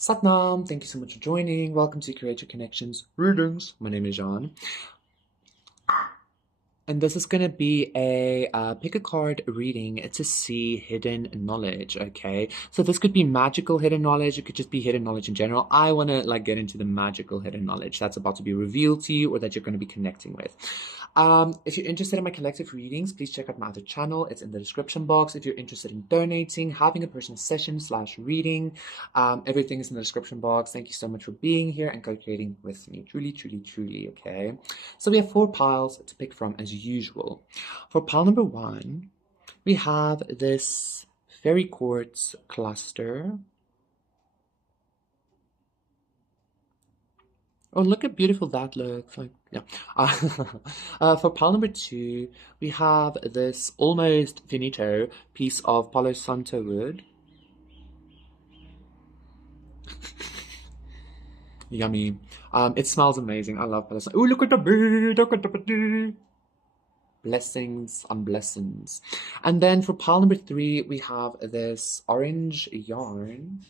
Satnam, thank you so much for joining. Welcome to Create Your Connections Readings. My name is Jean. And this is going to be a pick a card reading to see hidden knowledge, okay? So this could be magical hidden knowledge. It could just be hidden knowledge in general. I want to get into the magical hidden knowledge that's about to be revealed to you or that you're going to be connecting with. If you're interested in my collective readings, please check out my other channel. It's in the description box. If you're interested in donating, having a personal session / reading, everything is in the description box. Thank you so much for being here and co-creating with me. Truly, truly, truly, okay? So we have 4 piles to pick from as usual. For pile number 1, we have this fairy quartz cluster. Oh, look how beautiful that looks. Yeah. For pile number 2, we have this almost finito piece of Palo Santo wood. Yummy. It smells amazing. I love Palo Santo. Oh, look at the bee! Look at the bee! Blessings on blessings. And then for pile number 3, we have this orange yarn.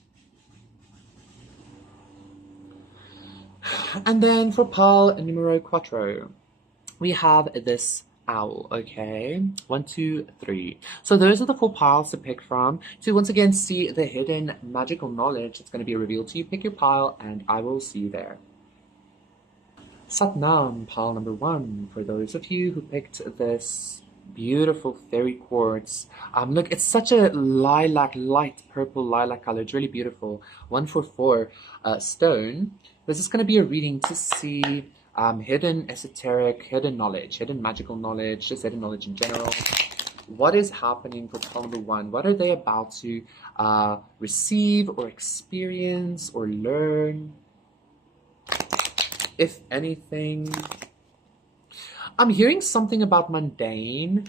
And then for pile numero 4, we have this owl, okay? 1, 2, 3. So those are the 4 piles to pick from. To once again see the hidden magical knowledge that's going to be revealed to you, pick your pile and I will see you there. Satnam, pile number 1, for those of you who picked this beautiful fairy quartz. Look, it's such a lilac, light purple lilac color. It's really beautiful. 144 stone. This is going to be a reading to see hidden esoteric, hidden knowledge, hidden magical knowledge, just hidden knowledge in general. What is happening for pile number 1? What are they about to receive or experience or learn? If anything, I'm hearing something about mundane.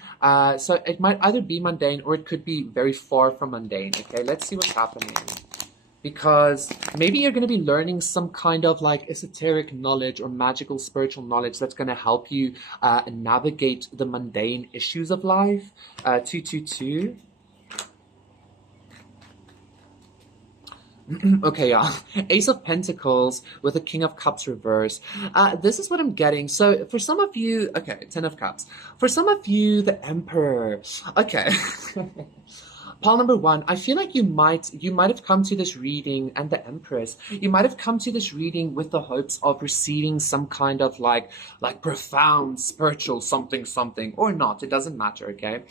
So it might either be mundane or it could be very far from mundane. Okay, let's see what's happening. Because maybe you're going to be learning some kind of esoteric knowledge or magical spiritual knowledge that's going to help you navigate the mundane issues of life. 222. Okay, yeah. Ace of Pentacles with the King of Cups reverse. This is what I'm getting. So for some of you, okay, 10 of Cups. For some of you, the Emperor. Okay. Pile number 1, I feel like you might have come to this reading, and the Empress, you might have come to this reading with the hopes of receiving some kind of like profound spiritual something, or not. It doesn't matter, okay?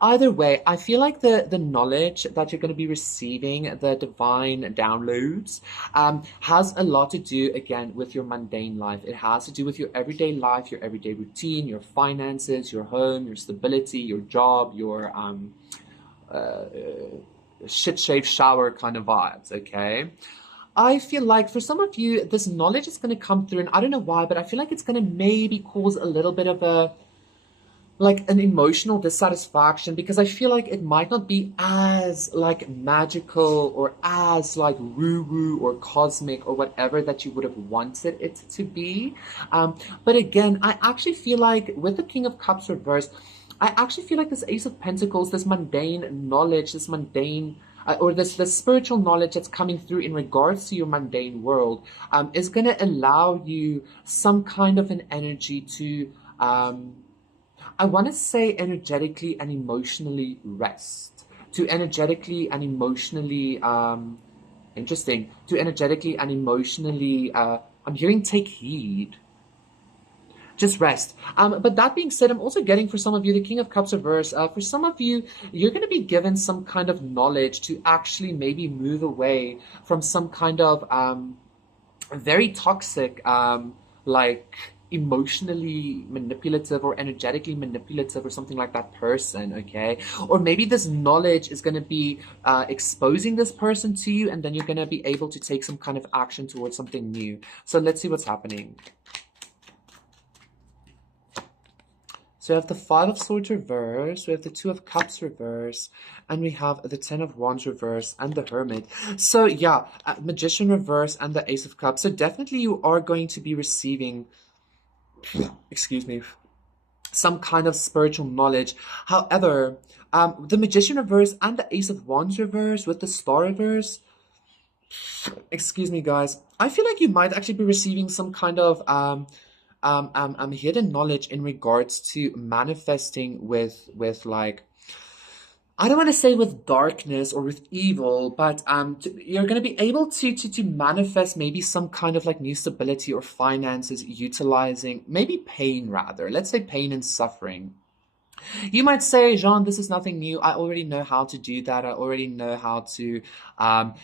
Either way, I feel like the knowledge that you're going to be receiving, the divine downloads, has a lot to do, again, with your mundane life. It has to do with your everyday life, your everyday routine, your finances, your home, your stability, your job, your shit-shaved shower kind of vibes, okay? I feel like for some of you, this knowledge is going to come through, and I don't know why, but I feel like it's going to maybe cause a little bit of an emotional dissatisfaction, because I feel like it might not be as magical or as woo-woo or cosmic or whatever that you would have wanted it to be. But again, I actually feel like with the King of Cups reversed, I actually feel like this Ace of Pentacles, this mundane knowledge, this mundane, or this spiritual knowledge that's coming through in regards to your mundane world, is going to allow you some kind of an energy to, I want to say energetically and emotionally rest. To energetically and emotionally, interesting, to energetically and emotionally, I'm hearing take heed. Just rest. But that being said, I'm also getting for some of you, the King of Cups reverse. For some of you, you're going to be given some kind of knowledge to actually maybe move away from some kind of very toxic, emotionally manipulative or energetically manipulative or something like that person, okay? Or maybe this knowledge is going to be exposing this person to you, and then you're going to be able to take some kind of action towards something new. So let's see what's happening. So we have the 5 of Swords reverse, we have the 2 of Cups reverse, and we have the 10 of Wands reverse and the Hermit. So yeah, Magician reverse and the Ace of Cups. So definitely you are going to be receiving, excuse me, some kind of spiritual knowledge. However, the Magician reverse and the Ace of Wands reverse with the Star reverse, Excuse me, guys. I feel like you might actually be receiving some kind of hidden knowledge in regards to manifesting with like, I don't want to say with darkness or with evil, but you're going to be able to manifest maybe some kind of like new stability or finances utilizing maybe pain rather. Let's say pain and suffering. You might say, Jean, this is nothing new. I already know how to do that. I already know how to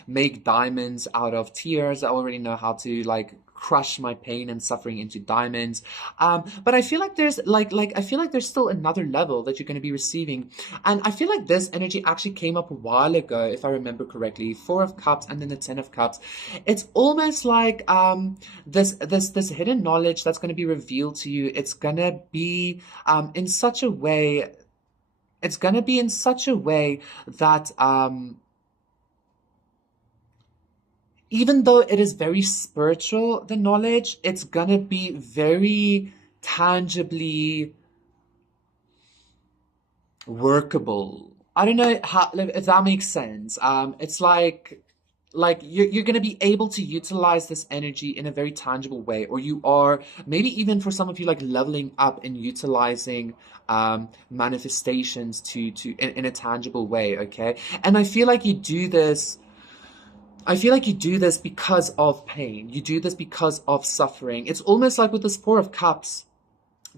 make diamonds out of tears. I already know how to like crush my pain and suffering into diamonds. But I feel like there's I feel like there's still another level that you're going to be receiving. And I feel like this energy actually came up a while ago, if I remember correctly. Four of Cups and then the Ten of Cups. It's almost like this hidden knowledge that's going to be revealed to you. It's going to be in such a way. It's going to be in such a way that even though it is very spiritual, the knowledge, it's gonna be very tangibly workable. I don't know how if that makes sense. It's like you're going to be able to utilize this energy in a very tangible way, or you are maybe even for some of you like leveling up and utilizing manifestations in a tangible way. Okay, and I feel like you do this because of pain. You do this because of suffering. It's almost like with this Four of Cups,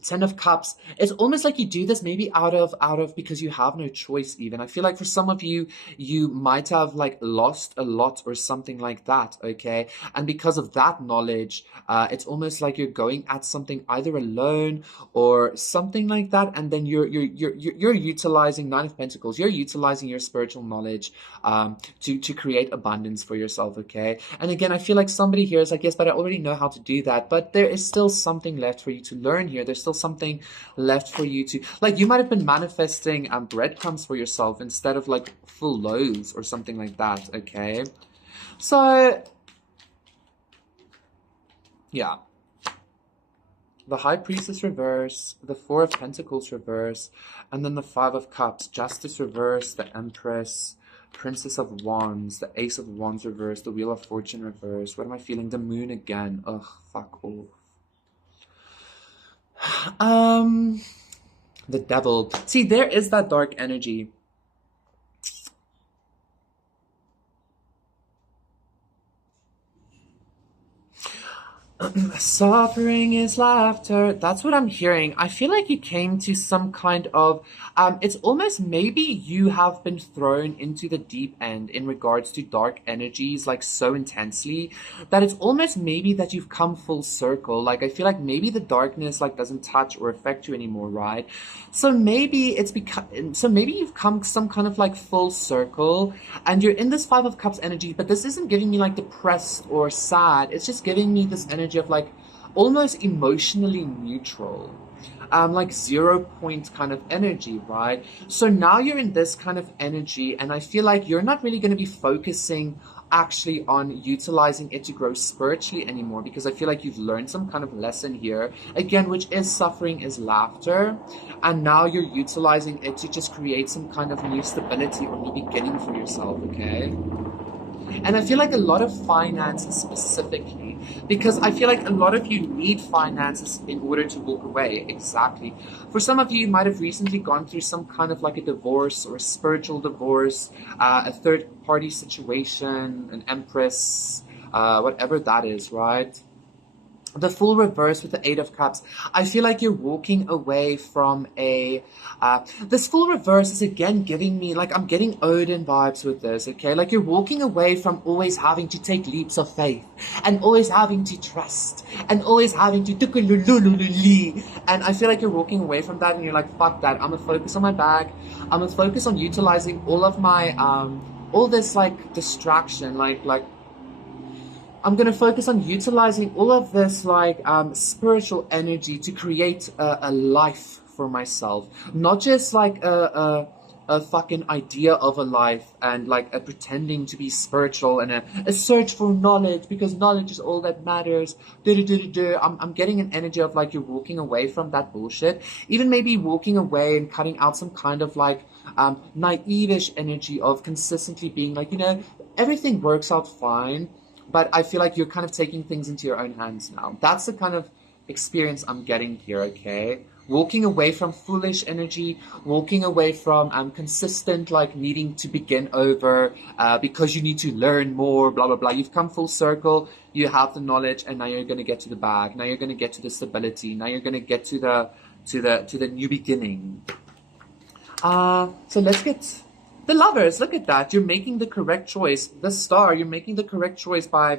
Ten of Cups, it's almost like you do this maybe out of because you have no choice even. I feel like for some of you, you might have like lost a lot or something like that, okay? And because of that knowledge, it's almost like you're going at something either alone or something like that, and then you're utilizing Nine of Pentacles. You're utilizing your spiritual knowledge to create abundance for yourself, okay? And again, I feel like somebody here is like, yes, but I already know how to do that. But there is still something left for you to learn here. There's still something left for you to, like, you might have been manifesting breadcrumbs for yourself instead of like full loaves or something like that, okay? So yeah, the High Priestess reverse, the Four of Pentacles reverse, and then the Five of Cups, Justice reverse, the Empress, Princess of Wands, the Ace of Wands reverse, the Wheel of Fortune reverse. What am I feeling? The Moon again. Ugh, fuck off. The Devil. See, there is that dark energy. Suffering is laughter. That's what I'm hearing. I feel like you came to some kind of, it's almost maybe you have been thrown into the deep end in regards to dark energies, like so intensely that it's almost maybe that you've come full circle. Like, I feel like maybe the darkness like doesn't touch or affect you anymore, right? So maybe maybe you've come some kind of like full circle and you're in this Five of Cups energy, but this isn't giving me like depressed or sad. It's just giving me this energy of like almost emotionally neutral, like 0 point kind of energy, right? So now you're in this kind of energy, and I feel like you're not really going to be focusing actually on utilizing it to grow spiritually anymore, because I feel like you've learned some kind of lesson here again, which is suffering is laughter, and now you're utilizing it to just create some kind of new stability or new beginning for yourself, okay? And I feel like a lot of finances specifically, because I feel like a lot of you need finances in order to walk away. Exactly. For some of you, you might have recently gone through some kind of like a divorce or a spiritual divorce, a third party situation, an empress, whatever that is, right? The Fool reverse with the Eight of Cups. I feel like you're walking away from this Fool reverse is again giving me, like, I'm getting Odin vibes with this, okay? Like, you're walking away from always having to take leaps of faith, and always having to trust, and always having to and I feel like you're walking away from that, and you're like, fuck that, I'm gonna focus on my bag, I'm gonna focus on utilizing all of my, all this, like, distraction, like, I'm going to focus on utilizing all of this like spiritual energy to create a life for myself. Not just like a fucking idea of a life and like a pretending to be spiritual and a search for knowledge, because knowledge is all that matters. I'm getting an energy of like you're walking away from that bullshit. Even maybe walking away and cutting out some kind of like naive-ish energy of consistently being like, you know, everything works out fine, but I feel like you're kind of taking things into your own hands now. That's the kind of experience I'm getting here, okay? Walking away from foolish energy, walking away from consistent, like needing to begin over because you need to learn more, blah, blah, blah. You've come full circle, you have the knowledge, and now you're going to get to the bag. Now you're going to get to the stability. Now you're going to get to the new beginning. So let's get the lovers. Look at that. You're making the correct choice. The star, you're making the correct choice by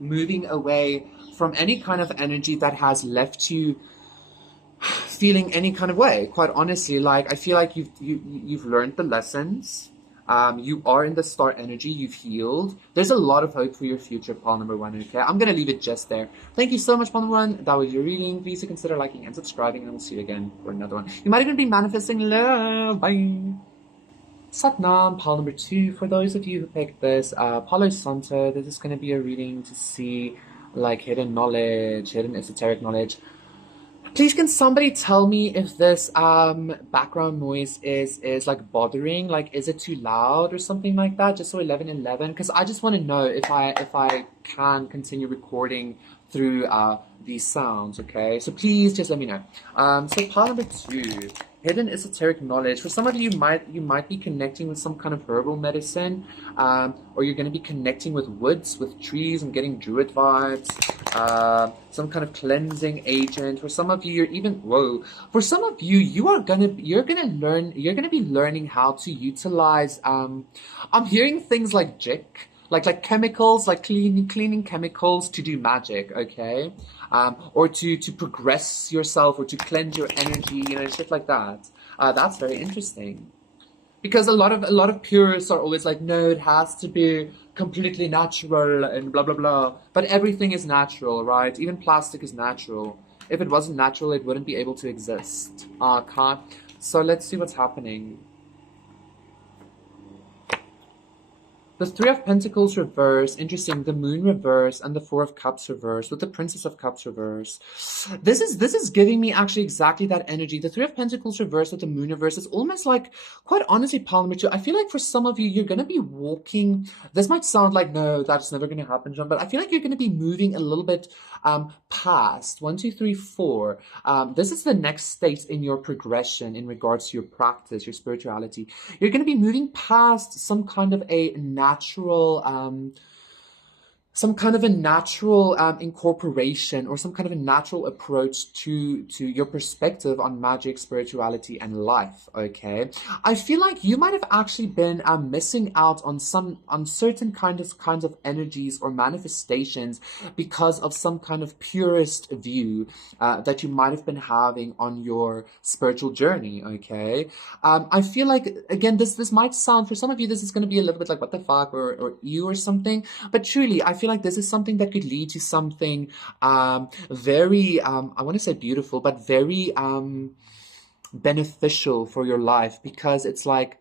moving away from any kind of energy that has left you feeling any kind of way. Quite honestly, like I feel like you've learned the lessons. You are in the star energy. You've healed. There's a lot of hope for your future, pile number one. Okay, I'm gonna leave it just there. Thank you so much, pile number one. That was your reading. Please consider liking and subscribing, and I will see you again for another one. You might even be manifesting love. Bye. Satnam, pile number two. For those of you who picked this, Palo Santo. This is gonna be a reading to see like hidden knowledge, hidden esoteric knowledge. Please, can somebody tell me if this background noise is like bothering? Like, is it too loud or something like that? Just so 11:11, because I just want to know if I can continue recording through these sounds. Okay, so please just let me know. So part number two. Hidden esoteric knowledge. For some of you, you might be connecting with some kind of herbal medicine, or you're going to be connecting with woods, with trees, and getting druid vibes. Some kind of cleansing agent. For some of you, you're even For some of you, you're gonna be learning how to utilize. I'm hearing things like jik. Like chemicals, like cleaning chemicals to do magic, okay? Or to progress yourself, or to cleanse your energy, shit like that. That's very interesting. Because a lot of purists are always like, no, it has to be completely natural and blah blah blah. But everything is natural, right? Even plastic is natural. If it wasn't natural, it wouldn't be able to exist. Can't. So let's see what's happening. The Three of Pentacles reverse, interesting. The Moon reverse and the Four of Cups reverse with the Princess of Cups reverse. This is giving me actually exactly that energy. The Three of Pentacles reverse with the Moon reverse is almost like, quite honestly, pile number two, I feel like for some of you, you're going to be walking. This might sound like, no, that's never going to happen, John, but I feel like you're going to be moving a little bit past 1, 2, 3, 4. This is the next stage in your progression in regards to your practice, your spirituality. You're going to be moving past some kind of a natural incorporation, or some kind of a natural approach to your perspective on magic, spirituality, and life. Okay, I feel like you might have actually been missing out on certain kinds of energies or manifestations because of some kind of purist view that you might have been having on your spiritual journey. Okay, I feel like, again, this might sound, for some of you, this is going to be a little bit like, what the fuck, or you or something, but truly, I feel like this is something that could lead to something very, I want to say beautiful, but very beneficial for your life, because it's like,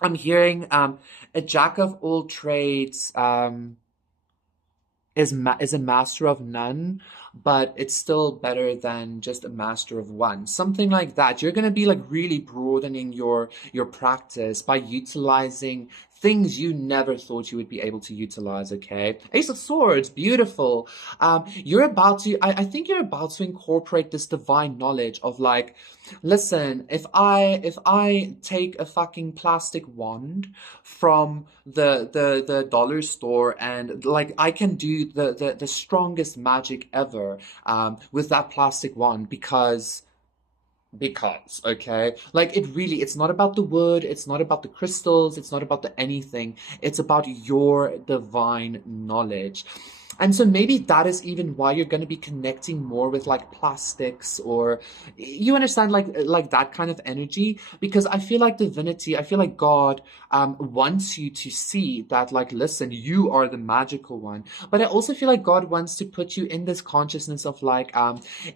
I'm hearing a jack of all trades is a master of none, but it's still better than just a master of one. Something like that. You're going to be like really broadening your practice by utilizing things you never thought you would be able to utilize. Okay, Ace of Swords, beautiful. You're about to, I think you're about to incorporate this divine knowledge of like, listen, if I take a fucking plastic wand from the dollar store, and like I can do the strongest magic ever with that plastic wand, because okay, like it's not about the wood, it's not about the crystals, it's not about the anything, it's about your divine knowledge. And so maybe that is even why you're going to be connecting more with like plastics, or you understand, like that kind of energy, because I feel like divinity, I feel like God wants you to see that, like, listen, you are the magical one. But I also feel like God wants to put you in this consciousness of like,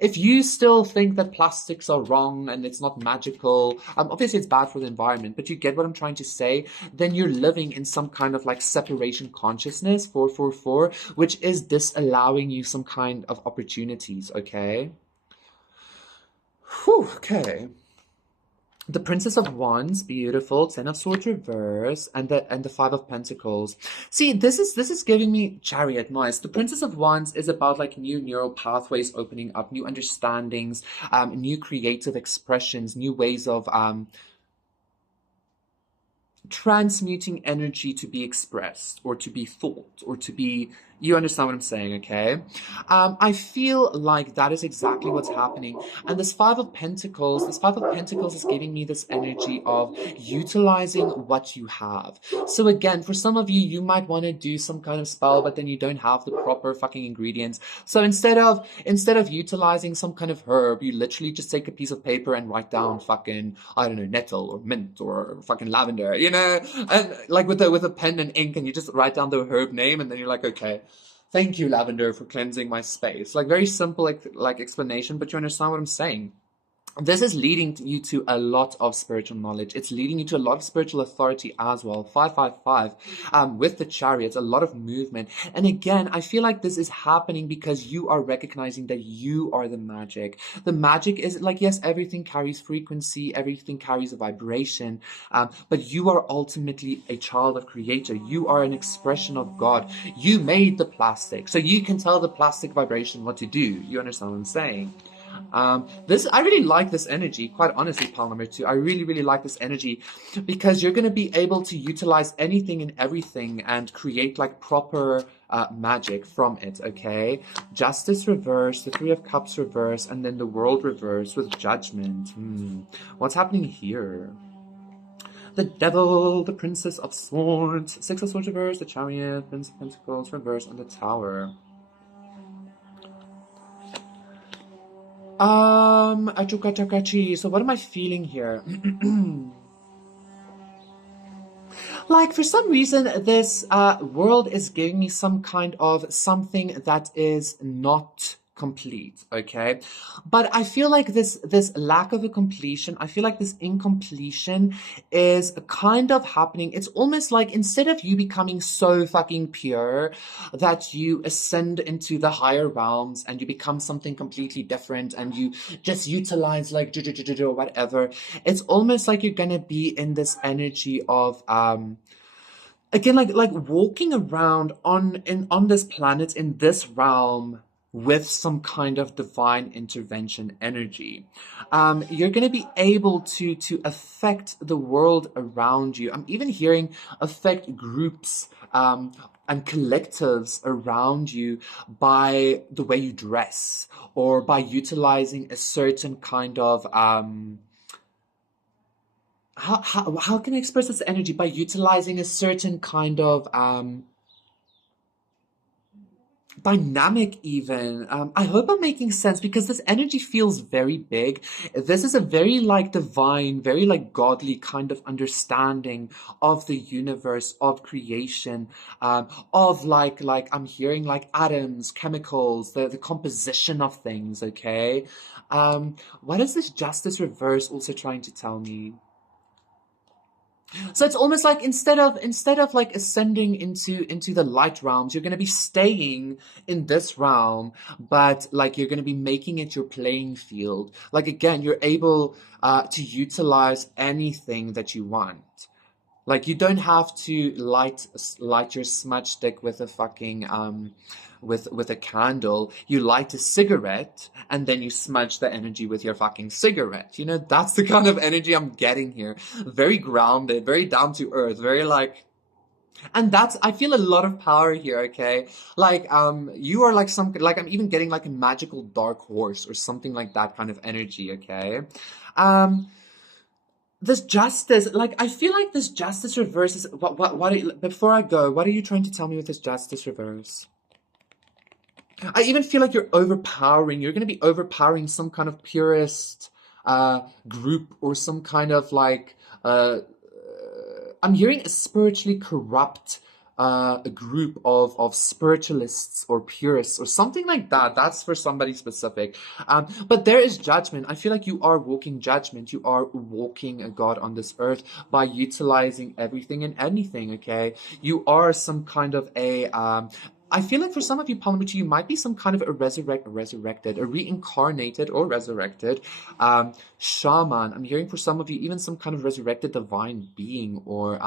if you still think that plastics are wrong and it's not magical, obviously it's bad for the environment, but you get what I'm trying to say, then you're living in some kind of like separation consciousness, 444, which is disallowing you some kind of opportunities. Okay. Whew, okay. The Princess of Wands, beautiful. Ten of Swords reverse, and the Five of Pentacles. See, this is giving me Chariot. Nice. The Princess of Wands is about like new neural pathways opening up, new understandings, new creative expressions, new ways of transmuting energy to be expressed or to be thought or to be, you understand what I'm saying, okay? I feel like that is exactly what's happening. And this Five of Pentacles is giving me this energy of utilizing what you have. So again, for some of you, you might want to do some kind of spell, but then you don't have the proper fucking ingredients. So instead of utilizing some kind of herb, you literally just take a piece of paper and write down fucking, I don't know, nettle or mint or fucking lavender, and like with a pen and ink, and you just write down the herb name, and then you're like, okay, thank you, lavender, for cleansing my space. Like very simple, like explanation, but you understand what I'm saying. This is leading you to a lot of spiritual knowledge. It's leading you to a lot of spiritual authority as well. 555, with the Chariots, a lot of movement. And again, I feel like this is happening because you are recognizing that you are the magic. The magic is like, yes, everything carries frequency, everything carries a vibration, but you are ultimately a child of Creator. You are an expression of God. You made the plastic, so you can tell the plastic vibration what to do. You understand what I'm saying? I really like this energy, quite honestly, pile number two. I really, really like this energy because you're going to be able to utilize anything and everything and create like proper magic from it, okay? Justice reverse, the Three of Cups reverse, and then the World reverse with Judgment. What's happening here? The Devil, the Princess of Swords, Six of Swords reverse, the Chariot, Prince of Pentacles reverse, and the Tower. So what am I feeling here? Like, for some reason, this world is giving me some kind of something that is not complete, okay? But I feel like this lack of a completion, I feel like this incompletion is kind of happening. It's almost like instead of you becoming so fucking pure that you ascend into the higher realms and you become something completely different and you just utilize like or whatever, it's almost like you're gonna be in this energy of again, like walking around on this planet, in this realm, with some kind of divine intervention energy. You're going to be able to affect the world around you. I'm even hearing affect groups and collectives around you by the way you dress or by utilizing a certain kind of how can I express this energy? By utilizing a certain kind of dynamic even. I hope I'm making sense because this energy feels very big. This is a very like divine, very like godly kind of understanding of the universe, of creation, of like I'm hearing like atoms, chemicals, the composition of things, okay? What is this Justice reverse also trying to tell me? So it's almost like instead of like ascending into the light realms, you're going to be staying in this realm, but like you're going to be making it your playing field. Like again, you're able to utilize anything that you want. Like you don't have to light your smudge stick with a fucking with a candle. You light a cigarette and then you smudge the energy with your fucking cigarette. You know, that's the kind of energy I'm getting here. Very grounded, very down to earth, very like, and that's, I feel a lot of power here, okay? Like, you are like like I'm even getting like a magical dark horse or something like that kind of energy, okay? This justice, like, I feel like this justice reverse is, before I go, what are you trying to tell me with this justice reverse? I even feel like you're overpowering. You're going to be overpowering some kind of purist group or some kind of like, I'm hearing a spiritually corrupt a group of spiritualists or purists or something like that. That's for somebody specific. But there is judgment. I feel like you are walking judgment. You are walking a God on this earth by utilizing everything and anything, okay? You are some kind of a I feel like for some of you, Palmer, you might be some kind of a a reincarnated or resurrected shaman. I'm hearing for some of you, even some kind of resurrected divine being, or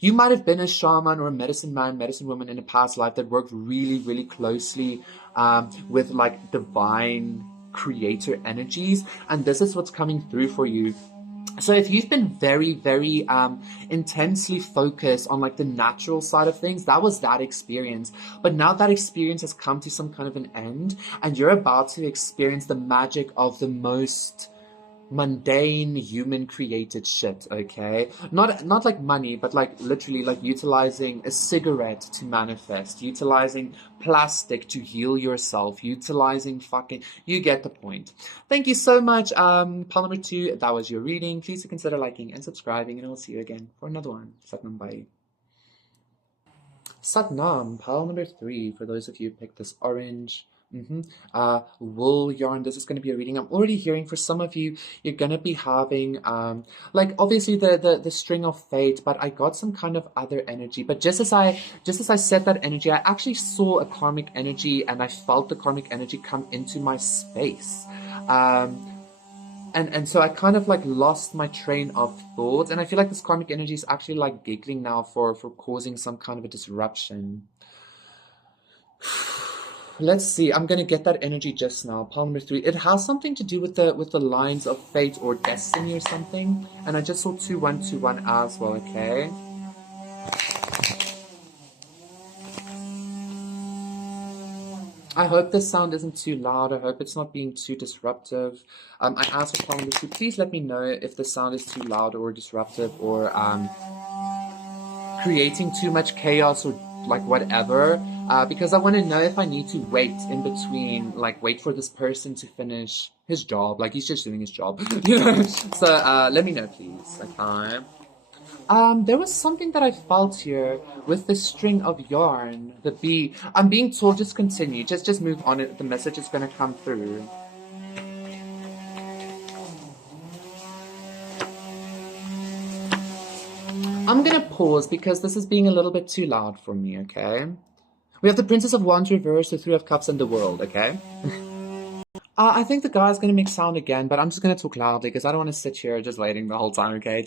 you might have been a shaman or a medicine man, medicine woman in a past life that worked really, really closely with like divine creator energies, and this is what's coming through for you. So if you've been very, very intensely focused on like the natural side of things, that was that experience. But now that experience has come to some kind of an end, and you're about to experience the magic of the most mundane human created shit, okay? Not like money, but like literally like utilizing a cigarette to manifest, utilizing plastic to heal yourself, utilizing fucking, you get the point. Thank you so much, pile number 2. That was your reading. Please consider liking and subscribing, and I will see you again for another one. Satnam, bye. Satnam, pile number 3, for those of you who picked this orange wool yarn. This is going to be a reading. I'm already hearing for some of you, you're going to be having like obviously the string of fate, but I got some kind of other energy. But just as I said that energy, I actually saw a karmic energy, and I felt the karmic energy come into my space. And so I kind of like lost my train of thought, and I feel like this karmic energy is actually like giggling now for causing some kind of a disruption. Let's see. I'm gonna get that energy just now. Pile number 3. It has something to do with the lines of fate or destiny or something. And I just saw 2121 as well. Okay. I hope this sound isn't too loud. I hope it's not being too disruptive. I asked for pile number 2. Please let me know if the sound is too loud or disruptive, or creating too much chaos or like whatever, because I want to know if I need to wait in between, like wait for this person to finish his job, like he's just doing his job, you know. So let me know, please. Okay. There was something that I felt here with the string of yarn, the bee. I'm being told just continue, just move on. The message is gonna come through. I'm gonna pause because this is being a little bit too loud for me, okay? We have the Princess of Wands reversed, the Three of Cups, and the World, okay? I think the guy's gonna make sound again, but I'm just gonna talk loudly because I don't want to sit here just waiting the whole time, okay?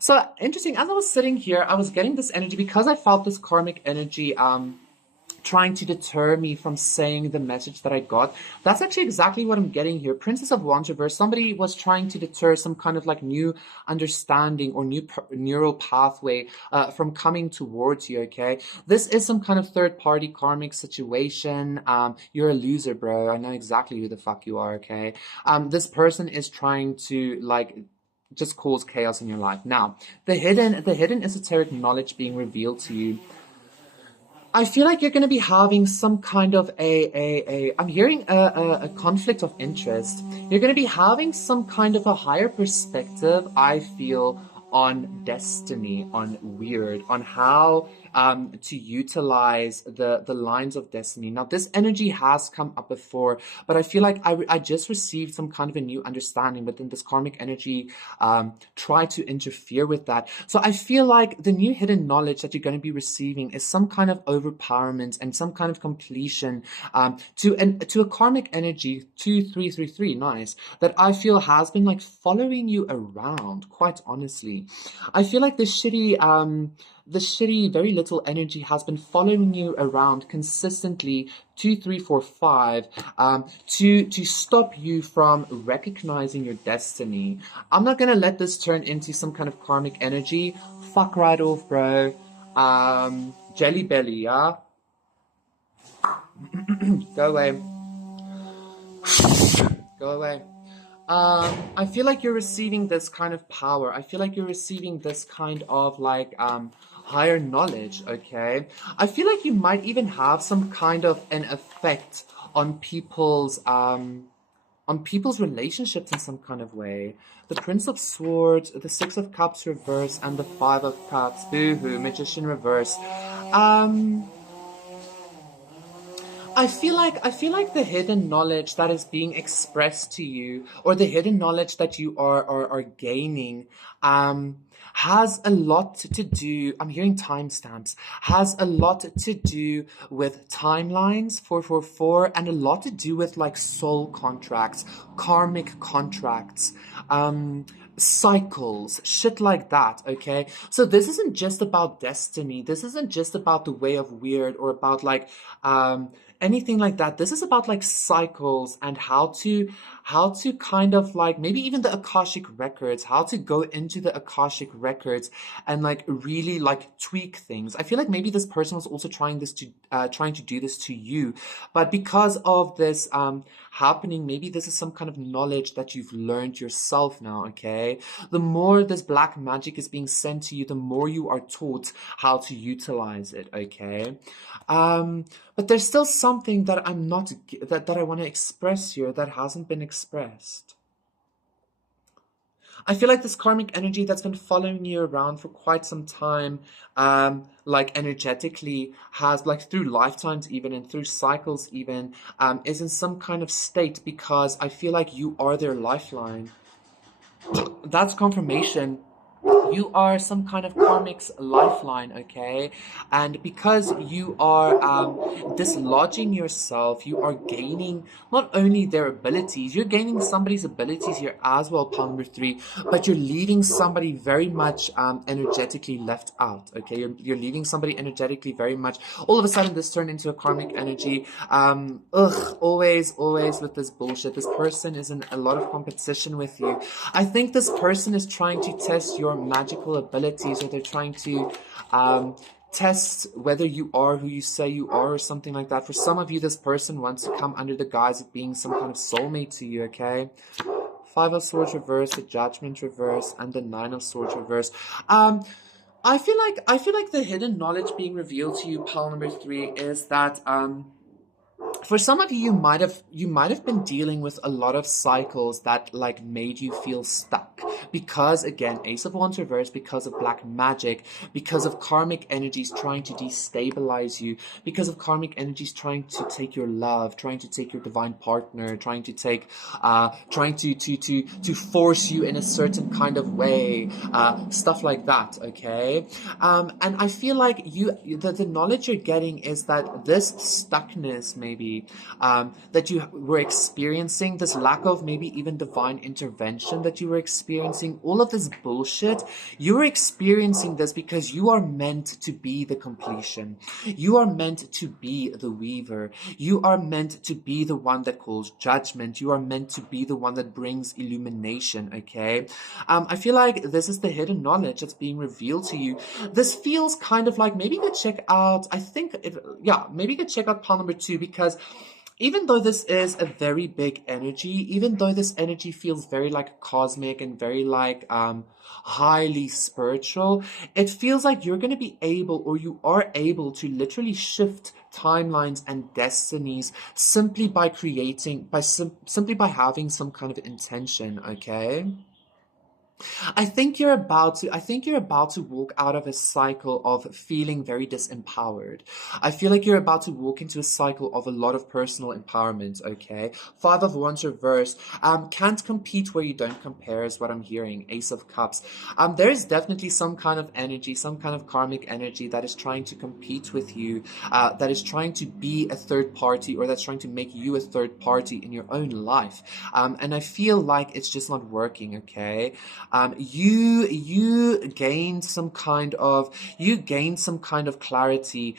So, interesting, as I was sitting here, I was getting this energy because I felt this karmic energy, trying to deter me from saying the message that I got. That's actually exactly what I'm getting here. Princess of Wands reverse. Somebody was trying to deter some kind of like new understanding or new neural pathway from coming towards you, okay? This is some kind of third-party karmic situation. You're a loser, bro. I know exactly who the fuck you are, okay? This person is trying to like just cause chaos in your life. Now, the hidden esoteric knowledge being revealed to you, I feel like you're going to be having some kind of I'm hearing a conflict of interest. You're going to be having some kind of a higher perspective, I feel, on destiny, on weird, on how to utilize the lines of destiny. Now, this energy has come up before, but I feel like I just received some kind of a new understanding, but then this karmic energy tried to interfere with that. So I feel like the new hidden knowledge that you're going to be receiving is some kind of overpowerment and some kind of completion to a karmic energy 2333, nice, that I feel has been like following you around, quite honestly. I feel like this shitty, very little energy has been following you around consistently 2, 3, 4, 5 to stop you from recognizing your destiny. I'm not gonna let this turn into some kind of karmic energy. Fuck right off, bro. Jelly belly, yeah? Go away. Go away. I feel like you're receiving this kind of power. I feel like you're receiving this kind of like higher knowledge, okay? I feel like you might even have some kind of an effect on people's relationships in some kind of way. The Prince of Swords, the Six of Cups reverse, and the Five of Cups. Boo-hoo, Magician reverse. I feel like the hidden knowledge that is being expressed to you, or the hidden knowledge that you are gaining, um, has a lot to do. I'm hearing timestamps. Has a lot to do with timelines, 444, and a lot to do with like soul contracts, karmic contracts, cycles, shit like that, okay? So this isn't just about destiny. This isn't just about the way of weird or about like anything like that. This is about like cycles and how to kind of like maybe even the Akashic records, how to go into the Akashic records and like really like tweak things. I feel like maybe this person was also trying to do this to you, but because of this happening, maybe this is some kind of knowledge that you've learned yourself now, okay? The more this black magic is being sent to you, the more you are taught how to utilize it, okay? But there's still something that I'm not that I want to express here that hasn't been expressed. I feel like this karmic energy that's been following you around for quite some time, like energetically, has like through lifetimes even and through cycles even, is in some kind of state because I feel like you are their lifeline. That's confirmation. You are some kind of karmic's lifeline, okay? And because you are dislodging yourself, you are gaining not only their abilities, you're gaining somebody's abilities here as well, palm number 3, but you're leaving somebody very much energetically left out, okay? You're leaving somebody energetically very much. All of a sudden, this turned into a karmic energy. Always with this bullshit. This person is in a lot of competition with you. I think this person is trying to test your magical abilities, or they're trying to test whether you are who you say you are, or something like that. For some of you, this person wants to come under the guise of being some kind of soulmate to you, okay? 5 of Swords reverse, the Judgment reverse, and the 9 of Swords reverse. I feel like the hidden knowledge being revealed to you, pile number 3, is that for some of you, you might have been dealing with a lot of cycles that like made you feel stuck because again, Ace of Wands reverse, because of black magic, because of karmic energies trying to destabilize you, because of karmic energies trying to take your love, trying to take your divine partner, trying to force you in a certain kind of way, stuff like that. Okay, and I feel like the knowledge you're getting is that this stuckness maybe that you were experiencing, this lack of maybe even divine intervention that you were experiencing, all of this bullshit, you were experiencing this because you are meant to be the completion. You are meant to be the weaver. You are meant to be the one that calls judgment. You are meant to be the one that brings illumination, okay? I feel like this is the hidden knowledge that's being revealed to you. This feels kind of like, maybe you could check out, maybe you could check out pile number 2, because even though this is a very big energy, even though this energy feels very like cosmic and very like highly spiritual, it feels like you're going to be able, or you are able to literally shift timelines and destinies simply by simply by having some kind of intention, okay? I think you're about to walk out of a cycle of feeling very disempowered. I feel like you're about to walk into a cycle of a lot of personal empowerment, okay? 5 of Wands reverse. Can't compete where you don't compare is what I'm hearing. Ace of Cups. There is definitely some kind of energy, some kind of karmic energy that is trying to compete with you, that is trying to be a third party, or that's trying to make you a third party in your own life. And I feel like it's just not working, okay? You gained some kind of clarity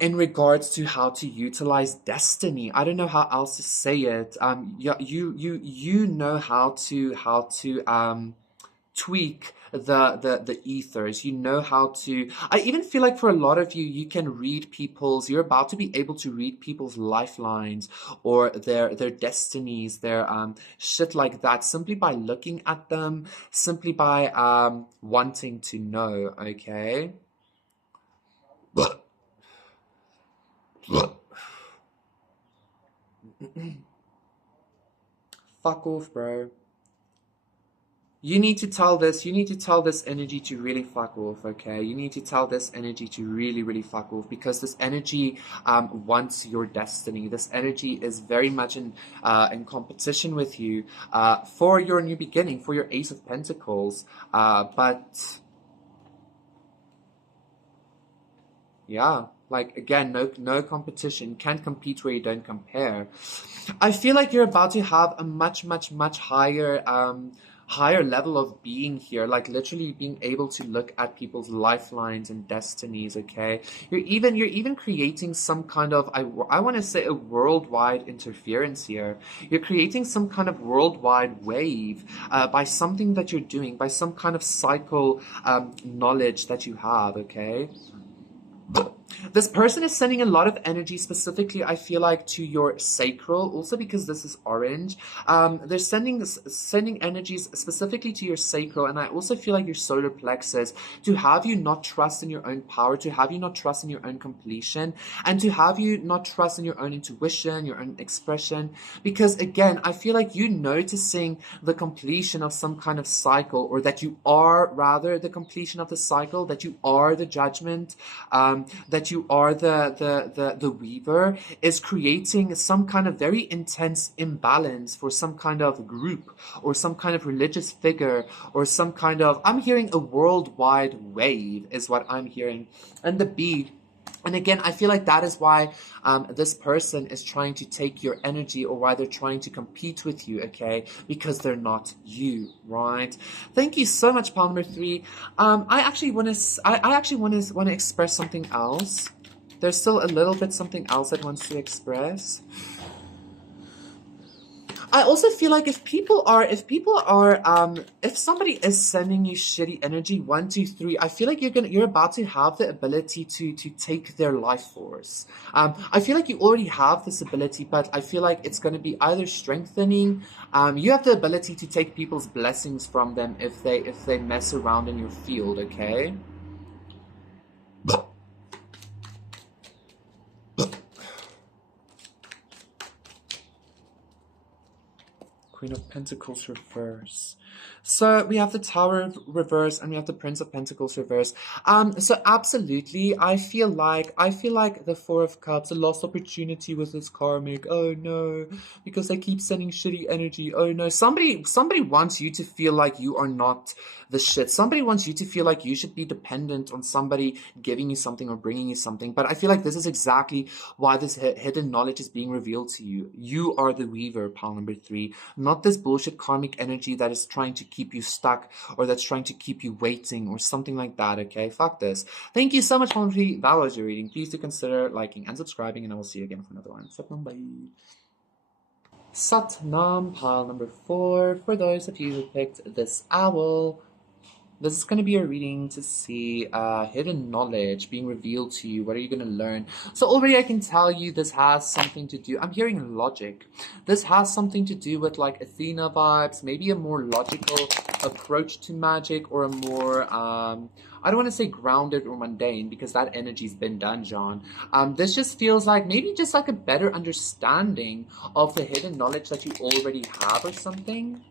in regards to how to utilize destiny. I don't know how else to say it. Yeah, you know how to tweak the ethers. You know how to, I even feel like for a lot of you, you can read you're about to be able to read people's lifelines or their destinies, their shit like that, simply by looking at them, simply by wanting to know, okay? Fuck off, bro. You need to tell this energy to really fuck off, okay? You need to tell this energy to really, really fuck off, because this energy wants your destiny. This energy is very much in competition with you for your new beginning, for your Ace of Pentacles. But yeah, like again, no competition. Can't compete where you don't compare. I feel like you're about to have a much higher higher level of being here, like literally being able to look at people's lifelines and destinies, okay? You're even creating some kind of, I want to say, a worldwide interference here. You're creating some kind of worldwide wave by something that you're doing, by some kind of cycle knowledge that you have, okay? This person is sending a lot of energy, specifically, I feel like, to your sacral, also because this is orange. They're sending energies specifically to your sacral, and I also feel like your solar plexus, to have you not trust in your own power, to have you not trust in your own completion, and to have you not trust in your own intuition, your own expression. Because again, I feel like you noticing the completion of some kind of cycle, or that you are rather the completion of the cycle, that you are the judgment, that you are the weaver, is creating some kind of very intense imbalance for some kind of group or some kind of religious figure or some kind of, I'm hearing a worldwide wave is what I'm hearing. And the bee, and again, I feel like that is why this person is trying to take your energy, or why they're trying to compete with you, okay? Because they're not you, right? Thank you so much, pile number 3. I actually want to express something else. There's still a little bit something else that wants to express. I also feel like if somebody is sending you shitty energy, 1, 2, 3, I feel like you're about to have the ability to take their life force. I feel like you already have this ability, but I feel like it's going to be either strengthening. You have the ability to take people's blessings from them if they mess around in your field, okay? Queen of Pentacles reverse. So we have the Tower reverse and we have the Prince of Pentacles reverse. So absolutely, I feel like the Four of Cups, a lost opportunity with this karmic. Oh no, because they keep sending shitty energy. Oh no, somebody wants you to feel like you are not the shit. Somebody wants you to feel like you should be dependent on somebody giving you something or bringing you something. But I feel like this is exactly why this hidden knowledge is being revealed to you. You are the weaver, pile number 3, not this bullshit karmic energy that is trying to keep you stuck or that's trying to keep you waiting or something like that, okay? Fuck this. Thank you so much, pile number 3. That was your reading. Please do consider liking and subscribing, and I will see you again for another one. Satnam, bye. Satnam, pile number 4. For those of you who picked this owl, this is going to be a reading to see hidden knowledge being revealed to you. What are you going to learn? So already I can tell you this has something to do, I'm hearing logic. This has something to do with like Athena vibes, maybe a more logical approach to magic, or a more, I don't want to say grounded or mundane, because that energy's been done, John. This just feels like maybe just like a better understanding of the hidden knowledge that you already have or something.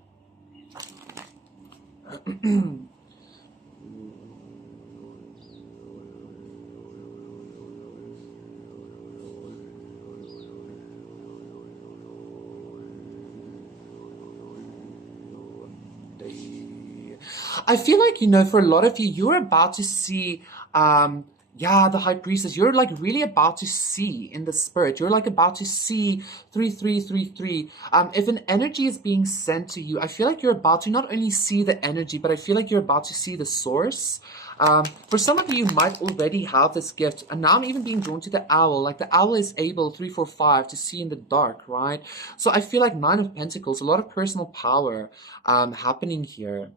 I feel like, for a lot of you, you're about to see, the High Priestess. You're like really about to see in the spirit. You're like about to see 3333. If an energy is being sent to you, I feel like you're about to not only see the energy, but I feel like you're about to see the source. For some of you might already have this gift, and now I'm even being drawn to the owl. Like the owl is able, 3, 4, 5, to see in the dark, right? So I feel like 9 of Pentacles, a lot of personal power happening here.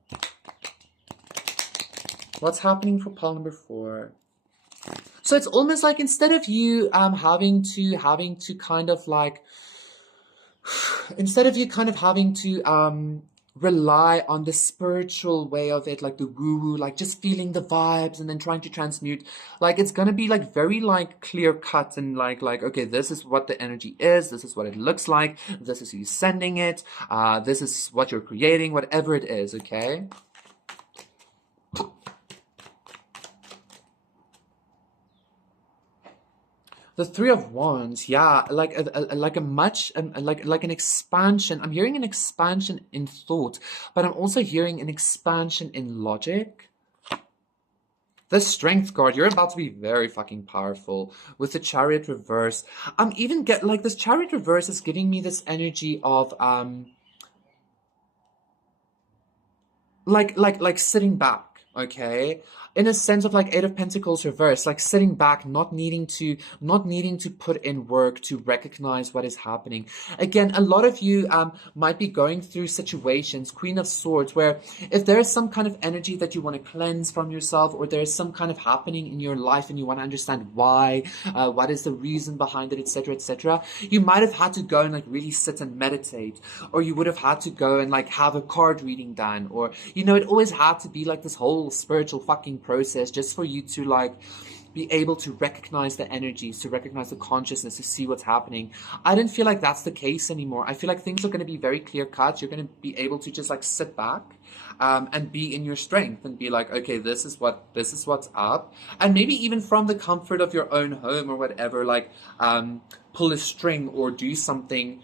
What's happening for pile number 4? So it's almost like instead of you having to kind of like, instead of you kind of having to rely on the spiritual way of it, like the woo-woo, like just feeling the vibes and then trying to transmute. Like it's gonna be like very like clear cut and like okay, this is what the energy is, this is what it looks like, this is who's sending it, this is what you're creating, whatever it is, okay? The Three of Wands, yeah, like a much like an expansion. I'm hearing an expansion in thought, but I'm also hearing an expansion in logic. The Strength card, you're about to be very fucking powerful with the Chariot reverse. I'm even get like this Chariot reverse is giving me this energy of like sitting back, okay, in a sense of like Eight of Pentacles reverse, like sitting back, not needing to put in work to recognize what is happening. Again, a lot of you might be going through situations, Queen of Swords, where if there is some kind of energy that you want to cleanse from yourself, or there is some kind of happening in your life and you want to understand why, what is the reason behind it, etc., etc., you might have had to go and like really sit and meditate, or you would have had to go and like have a card reading done, or it always had to be like this whole spiritual fucking process just for you to like be able to recognize the energies, to recognize the consciousness, to see what's happening. I didn't feel like that's the case anymore. I feel like things are going to be very clear cut. You're going to be able to just like sit back and be in your strength and be like, okay, this is what's up. And maybe even from the comfort of your own home or whatever, like pull a string or do something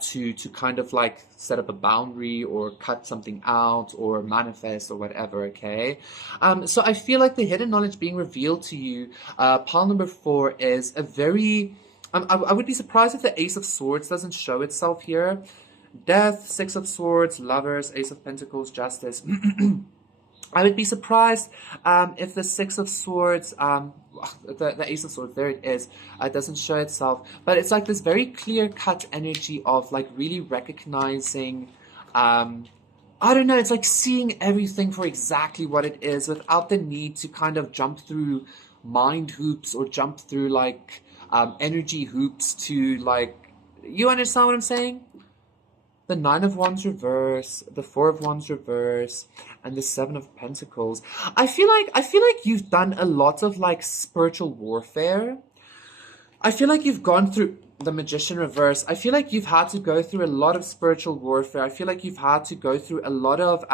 to kind of like set up a boundary or cut something out or manifest or whatever, okay? So I feel like the hidden knowledge being revealed to you, pile number 4 is a very... I would be surprised if the Ace of Swords doesn't show itself here. Death, Six of Swords, Lovers, Ace of Pentacles, Justice. I would be surprised if the Six of Swords, the Ace of Swords, there it is, doesn't show itself. But it's like this very clear-cut energy of like really recognizing, I don't know, it's like seeing everything for exactly what it is without the need to kind of jump through mind hoops or jump through like energy hoops to like, you understand what I'm saying? The Nine of Wands reverse, the Four of Wands reverse, and the Seven of Pentacles. I feel like you've done a lot of like spiritual warfare. I feel like you've gone through the Magician reverse. I feel like you've had to go through a lot of spiritual warfare. I feel like you've had to go through a lot of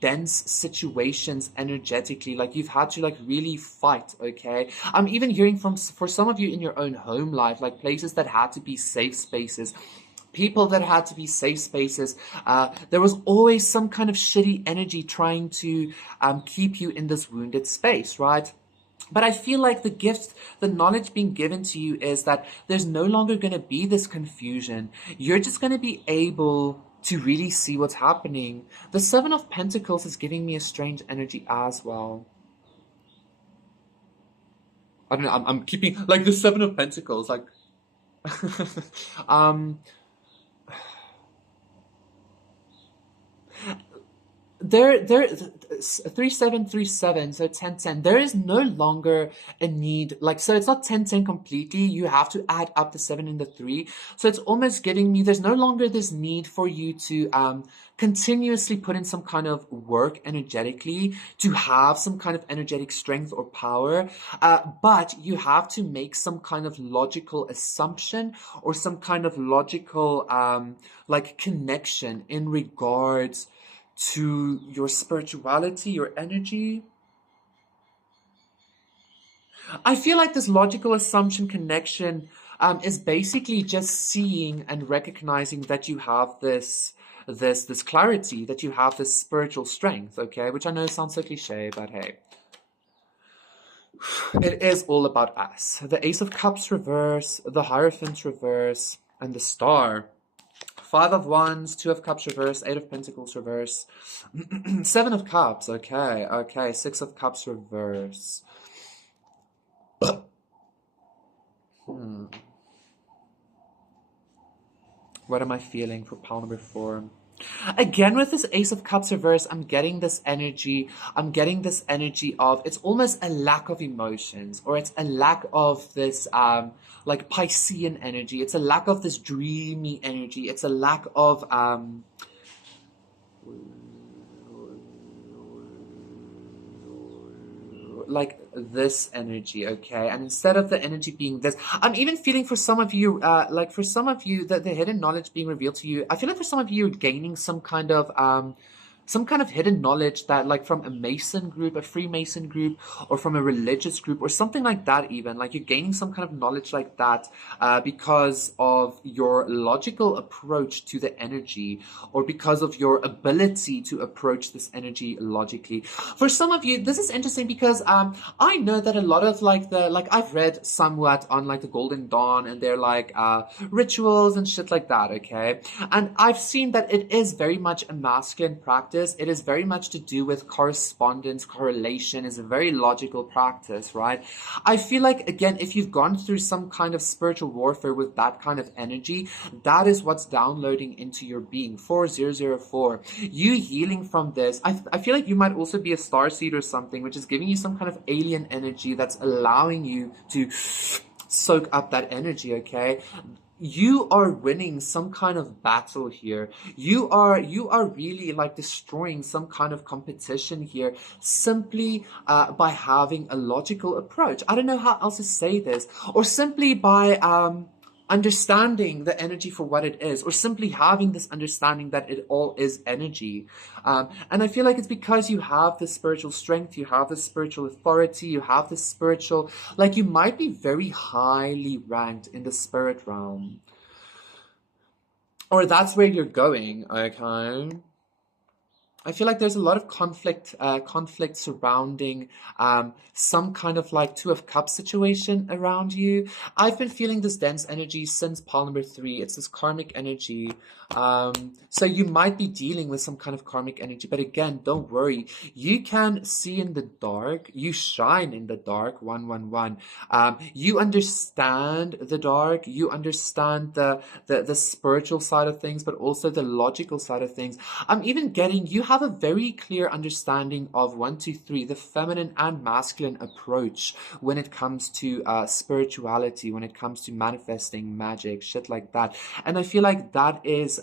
dense situations energetically. Like you've had to like really fight, okay? I'm even hearing for some of you in your own home life, like places that had to be safe spaces. People that had to be safe spaces. There was always some kind of shitty energy trying to keep you in this wounded space, right? But I feel like the gift, the knowledge being given to you is that there's no longer going to be this confusion. You're just going to be able to really see what's happening. The Seven of Pentacles is giving me a strange energy as well. I don't know, I'm keeping, like, the Seven of Pentacles, like... There 3737, so 1010. There is no longer a need, like, so it's not 1010 completely. You have to add up the 7 and the 3. So it's almost giving me there's no longer this need for you to continuously put in some kind of work energetically to have some kind of energetic strength or power, but you have to make some kind of logical assumption or some kind of logical like connection in regards to your spirituality, your energy. I feel like this logical assumption connection is basically just seeing and recognizing that you have this clarity, that you have this spiritual strength, okay? Which I know sounds so cliche, but hey. It is all about us. The Ace of Cups reverse, the Hierophant reverse, and the Star. 5 of Wands, 2 of Cups reverse, 8 of Pentacles reverse, 7 of Cups, okay, 6 of Cups reverse. What am I feeling for pile number 4? Again, with this Ace of Cups reverse, I'm getting this energy of, it's almost a lack of emotions, or it's a lack of this, like Piscean energy. It's a lack of this dreamy energy. It's a lack of, like this energy, okay? And instead of the energy being this, I'm even feeling for some of you, like for some of you, that the hidden knowledge being revealed to you, I feel like for some of you, you're gaining some kind of hidden knowledge that, like, from a Mason group, a Freemason group, or from a religious group, or something like that. Even like you're gaining some kind of knowledge like that because of your logical approach to the energy, or because of your ability to approach this energy logically. For some of you, this is interesting because I know that a lot of like I've read somewhat on like the Golden Dawn and their like rituals and shit like that, okay? And I've seen that it is very much a masculine practice. It is very much to do with correspondence, correlation, is a very logical practice, right? I feel like, again, if you've gone through some kind of spiritual warfare with that kind of energy, that is what's downloading into your being. 4004. You healing from this. I feel like you might also be a starseed or something, which is giving you some kind of alien energy that's allowing you to soak up that energy, okay? You are winning some kind of battle here. You are really like destroying some kind of competition here, simply by having a logical approach. I don't know how else to say this, or simply by understanding the energy for what it is, or simply having this understanding that it all is energy. And I feel like it's because you have this spiritual strength, you have this spiritual authority, you have this spiritual, like you might be very highly ranked in the spirit realm. Or that's where you're going, okay? I feel like there's a lot of conflict surrounding some kind of like Two of Cups situation around you. I've been feeling this dense energy since pile number 3. It's this karmic energy. So you might be dealing with some kind of karmic energy, but again, don't worry. You can see in the dark. You shine in the dark. 111. You understand the dark. You understand the spiritual side of things, but also the logical side of things. I'm even getting you have a very clear understanding of 1, 2, 3, the feminine and masculine approach when it comes to spirituality, when it comes to manifesting magic, shit like that. And I feel like that is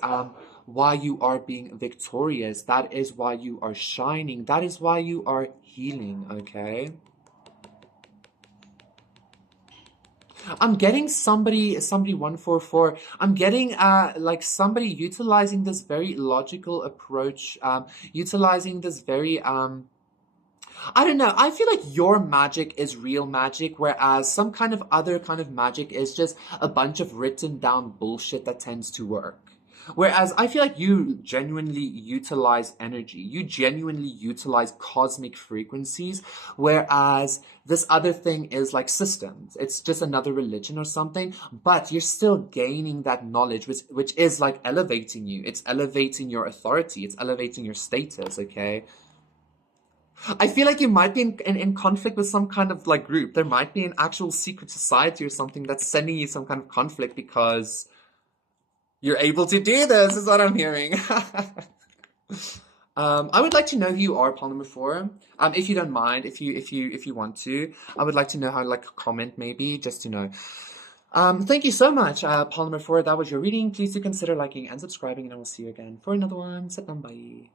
why you are being victorious. That is why you are shining. That is why you are healing, okay? I'm getting somebody 144. I'm getting like somebody utilizing this very logical approach, utilizing this very I don't know. I feel like your magic is real magic, whereas some kind of other kind of magic is just a bunch of written down bullshit that tends to work. Whereas I feel like you genuinely utilize energy, you genuinely utilize cosmic frequencies, whereas this other thing is like systems. It's just another religion or something, but you're still gaining that knowledge, which is like elevating you. It's elevating your authority. It's elevating your status, okay? I feel like you might be in conflict with some kind of like group. There might be an actual secret society or something that's sending you some kind of conflict because you're able to do this, is what I'm hearing. I would like to know who you are, pile number 4. If you don't mind, if you want to, I would like to know how, like, comment maybe, just to know. Thank you so much, pile number 4. That was your reading. Please do consider liking and subscribing, and I will see you again for another one. Sit down, bye.